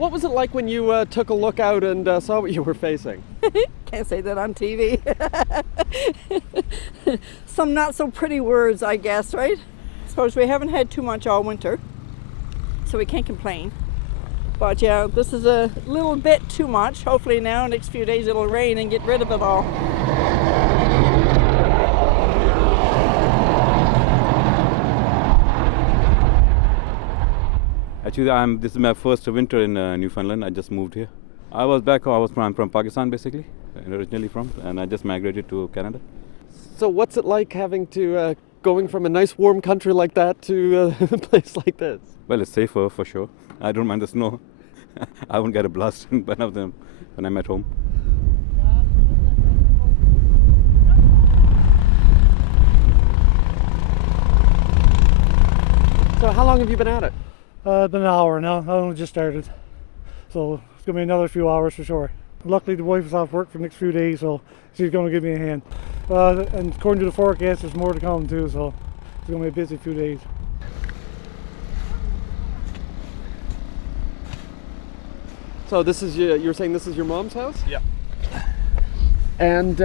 What was it like when you took a look out and saw what you were facing? Can't say that on TV. Some not so pretty words, I guess, right? Suppose we haven't had too much all winter, so we can't complain. But yeah, this is a little bit too much. Hopefully now, next few days it'll rain and get rid of it all. Actually, this is my first winter in Newfoundland. I just moved here. I was back home. I'm from Pakistan, basically, originally from, and I just migrated to Canada. So what's it like having to, going from a nice warm country like that to a place like this? Well, it's safer for sure. I don't mind the snow. I won't get a blast in one of them when I'm at home. So how long have you been at it? It's been an hour now. I only just started. So it's going to be another few hours for sure. Luckily the wife is off work for the next few days, so she's going to give me a hand. And according to the forecast, there's more to come too, so it's going to be a busy few days. So this is you were saying this is your mom's house? Yeah. And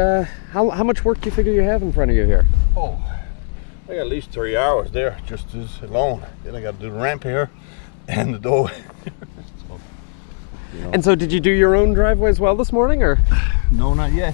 how much work do you figure you have in front of you here? Oh, I got at least 3 hours there just as alone. Then I got to do the ramp here and the door. And so did you do your own driveway as well this morning, or? No, not yet.